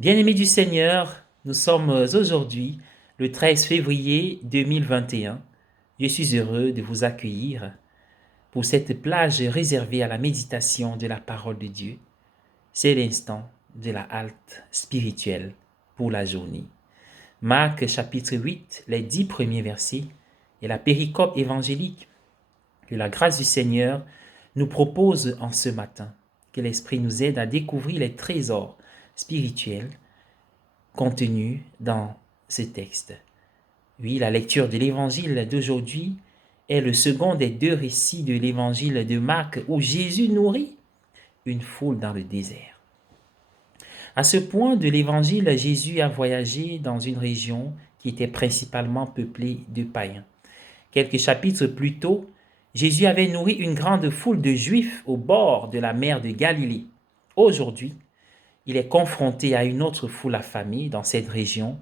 Bien-aimés du Seigneur, nous sommes aujourd'hui le 13 février 2021. Je suis heureux de vous accueillir pour cette plage réservée à la méditation de la parole de Dieu. C'est l'instant de la halte spirituelle pour la journée. Marc chapitre 8, les 10 premiers versets et la péricope évangélique que la grâce du Seigneur nous propose en ce matin. Que l'Esprit nous aide à découvrir les trésors spirituels contenu dans ce texte. Oui, la lecture de l'évangile d'aujourd'hui est le second des deux récits de l'évangile de Marc où Jésus nourrit une foule dans le désert. À ce point de l'évangile, Jésus a voyagé dans une région qui était principalement peuplée de païens. Quelques chapitres plus tôt, Jésus avait nourri une grande foule de Juifs au bord de la mer de Galilée. Aujourd'hui, il est confronté à une autre foule affamée dans cette région,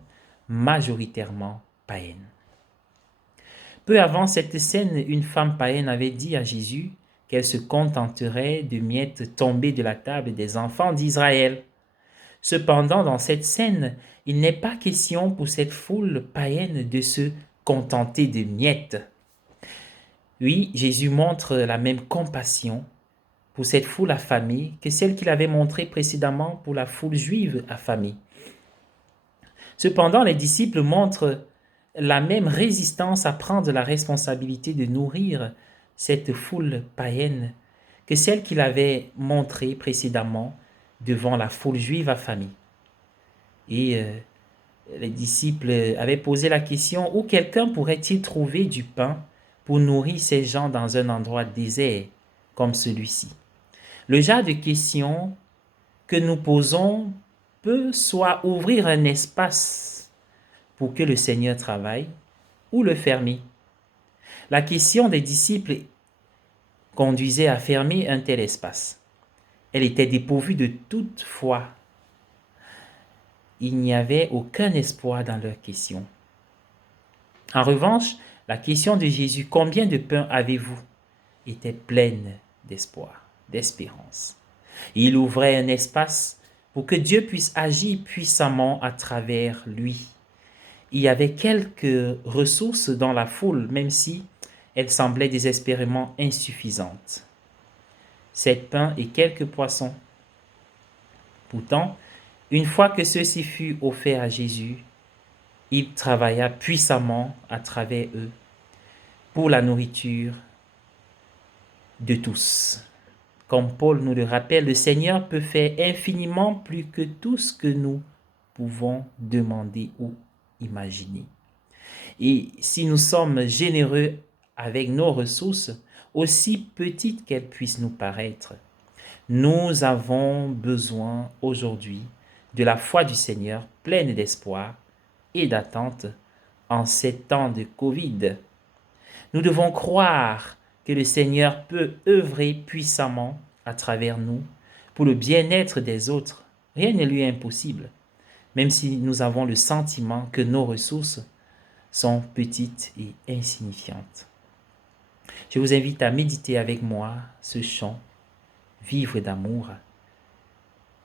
majoritairement païenne. Peu avant cette scène, une femme païenne avait dit à Jésus qu'elle se contenterait de miettes tombées de la table des enfants d'Israël. Cependant, dans cette scène, il n'est pas question pour cette foule païenne de se contenter de miettes. Oui, Jésus montre la même compassion pour cette foule affamée que celle qu'il avait montrée précédemment pour la foule juive affamée. Cependant, les disciples montrent la même résistance à prendre la responsabilité de nourrir cette foule païenne que celle qu'il avait montrée précédemment devant la foule juive affamée. Et les disciples avaient posé la question, où quelqu'un pourrait-il trouver du pain pour nourrir ces gens dans un endroit désert comme celui-ci? Le genre de question que nous posons peut soit ouvrir un espace pour que le Seigneur travaille ou le fermer. La question des disciples conduisait à fermer un tel espace. Elle était dépourvue de toute foi. Il n'y avait aucun espoir dans leur question. En revanche, la question de Jésus, combien de pain avez-vous, était pleine d'espoir, d'espérance. Il ouvrait un espace pour que Dieu puisse agir puissamment à travers lui. Il y avait quelques ressources dans la foule, même si elles semblaient désespérément insuffisantes. 7 pains et quelques poissons. Pourtant, une fois que ceci fut offert à Jésus, il travailla puissamment à travers eux pour la nourriture de tous. Comme Paul nous le rappelle, le Seigneur peut faire infiniment plus que tout ce que nous pouvons demander ou imaginer. Et si nous sommes généreux avec nos ressources, aussi petites qu'elles puissent nous paraître, nous avons besoin aujourd'hui de la foi du Seigneur pleine d'espoir et d'attente en ces temps de Covid. Nous devons croire que le Seigneur peut œuvrer puissamment à travers nous pour le bien-être des autres. Rien ne lui est impossible, même si nous avons le sentiment que nos ressources sont petites et insignifiantes. Je vous invite à méditer avec moi ce chant, Vivre d'amour,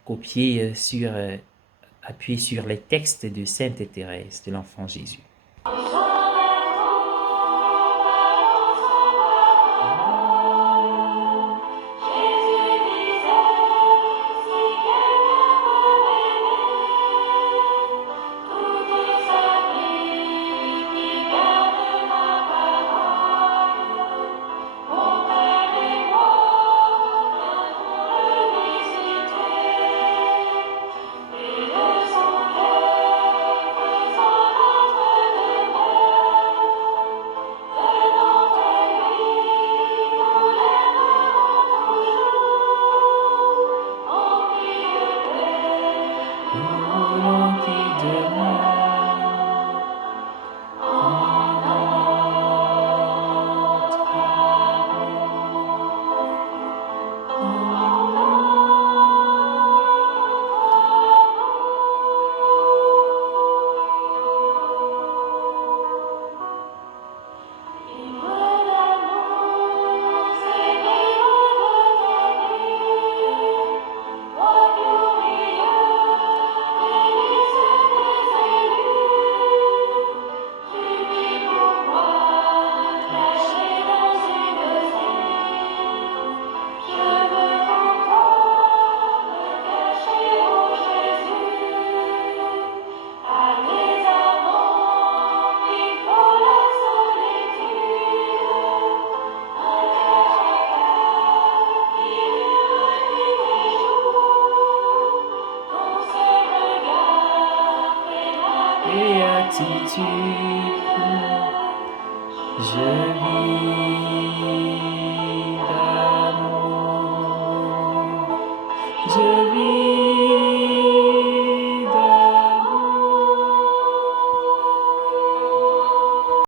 appuyé sur les textes de Sainte Thérèse de l'Enfant Jésus. gratitude. Je vis